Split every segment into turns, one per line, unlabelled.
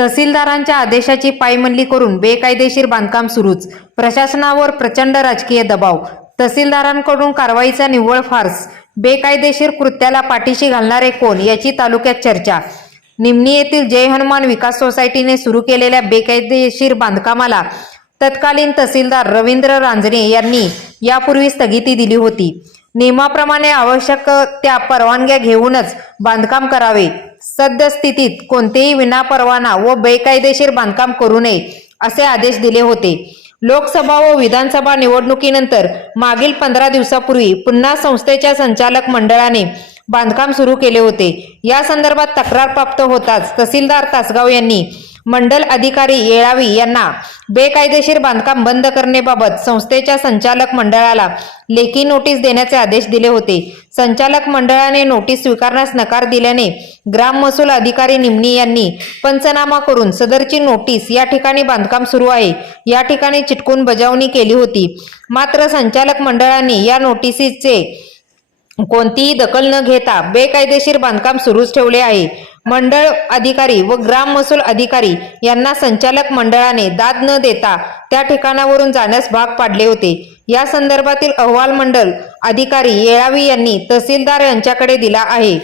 तहसीलदारांच्या आदेशाची पायमल्ली करून बेकायदेशीर बांधकाम सुरूच. प्रशासनावर प्रचंड राजकीय दबाव. तहसीलदारांकडून कारवाईचा निव्वळ फार्स. बेकायदेशीर कृत्याला पाठीशी घालणारे कोण याची तालुक्यात चर्चा. निमणी येथील जय हनुमान विकास सोसायटीने सुरू केलेल्या बेकायदेशीर बांधकामाला तत्कालीन तहसीलदार रवींद्र रांजणे यांनी यापूर्वी स्थगिती दिली होती. नियमाप्रमाणे आवश्यक त्या परवानग्या घेऊनच बांधकाम करावे. सद्यस्थितीत कोणतेही विनापरवाना व बेकायदेशीर बांधकाम करू नये असे आदेश दिले होते. लोकसभा व विधानसभा निवडणुकीनंतर मागील पंधरा दिवसापूर्वी पुन्हा संस्थेच्या संचालक मंडळाने बांधकाम सुरू केले होते. या संदर्भात तक्रार प्राप्त होताच तहसीलदार तासगाव यांनी मंडल अधिकारी येळावी यांना बेकायदेशीर बांधकाम बंद करण्याबाबत संस्थेच्या संचालक मंडळाला लेखी नोटीस देण्याचे आदेश दिले होते. संचालक मंडळाने नोटीस स्वीकारण्यास नकार दिल्याने ग्राम महसूल अधिकारी निमणी यांनी पंचनामा करून सदरची नोटीस या ठिकाणी बांधकाम सुरू आहे. या ठिकाणी चिटकून बजावणी केली होती. मात्र संचालक मंडळाने या नोटिसीचे कोणतीही दखल न घेता बेकायदेशीर बांधकाम सुरूच ठेवले आहे. मंडळ अधिकारी व ग्राम महसूल अधिकारी यांना संचालक मंडळाने दाद न देता त्या ठिकाणावरून जाण्यास भाग पाडले होते. या संदर्भातील अहवाल मंडळ अधिकारी येळावी यांनी तहसीलदार यांच्याकडे दिला आहे.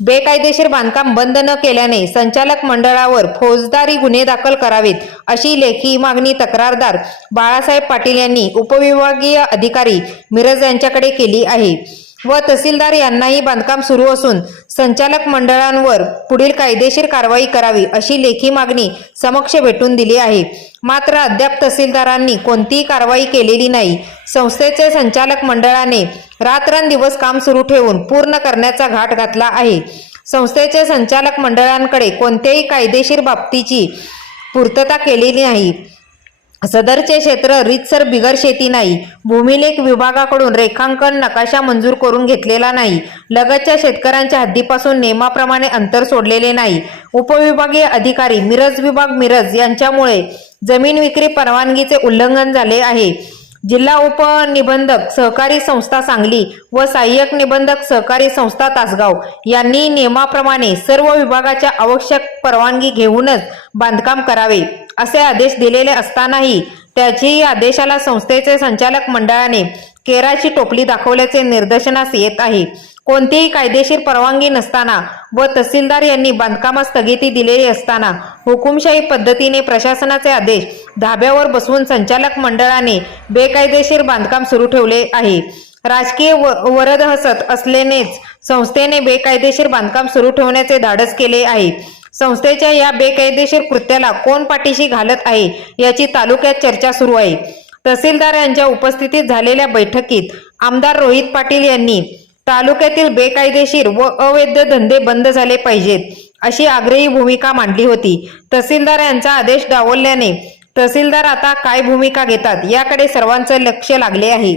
बेकायदेशीर बांधकाम बंद न केल्याने संचालक मंडळावर फौजदारी गुन्हे दाखल करावेत अशी लेखी मागणी तक्रारदार बाळासाहेब पाटील यांनी उपविभागीय अधिकारी मिरज यांच्याकडे केली आहे. व तहसीलदार यांनाही बांधकाम सुरू असून संचालक मंडळांवर पुढील कायदेशीर कारवाई करावी अशी लेखी मागणी समक्ष भेटून दिली आहे. मात्र अद्याप तहसीलदारांनी कोणतीही कारवाई केलेली नाही. संस्थेचे संचालक मंडळाने रात्रंदिवस काम सुरू ठेवून पूर्ण करण्याचा घाट घातला आहे. संस्थेचे संचालक मंडळांकडे कोणत्याही कायदेशीर बाबतीची पूर्तता केलेली नाही. सदरचे क्षेत्र रितसर बिगर शेती नाही. भूमिलेख विभागाकडून रेखांकन नकाशा मंजूर करून घेतलेला नाही. लगतच्या शेतकऱ्यांच्या हद्दीपासून नियमाप्रमाणे अंतर सोडलेले नाही. उपविभागीय अधिकारी मिरज विभाग मिरज यांच्यामुळे जमीन विक्री परवानगीचे उल्लंघन झाले आहे. जिल्हा उपनिबंधक सहकारी संस्था सांगली व सहाय्यक निबंधक सहकारी संस्था तासगाव यांनी नियमाप्रमाणे सर्व विभागाच्या आवश्यक परवानगी घेऊनच बांधकाम करावे असे आदेश दिलेले असतानाही त्याची आदेशाला संस्थेचे संचालक मंडळाने केराची टोपली दाखवल्याचे निदर्शनास येत आहे. कोणतीही कायदेशीर परवानगी नसताना व तहसीलदार यांनी बांधकामास स्थगिती दिलेली असताना हुकुमशाही पद्धतीने प्रशासनाचे आदेश धाब्यावर बसवून संचालक मंडळाने बेकायदेशीर बांधकाम सुरू ठेवले आहे. राजकीय व वरद हसत असल्यानेच संस्थेने बेकायदेशीर बांधकाम सुरू ठेवण्याचे धाडस केले आहे. संस्थेच्या या बेकायदेशीर कृत्याला कोण पाठीशी घालत आहे याची तालुक्यात चर्चा सुरू आहे. तहसीलदार यांच्या उपस्थितीत झालेल्या बैठकीत आमदार रोहित पाटील यांनी तालुक्यातील बेकायदेशीर व अवैध धंदे बंद झाले पाहिजेत अशी आग्रही भूमिका मांडली होती. तहसीलदार यांचा आदेश डावलल्याने तहसीलदार आता काय भूमिका घेतात याकडे सर्वांचं लक्ष लागले आहे.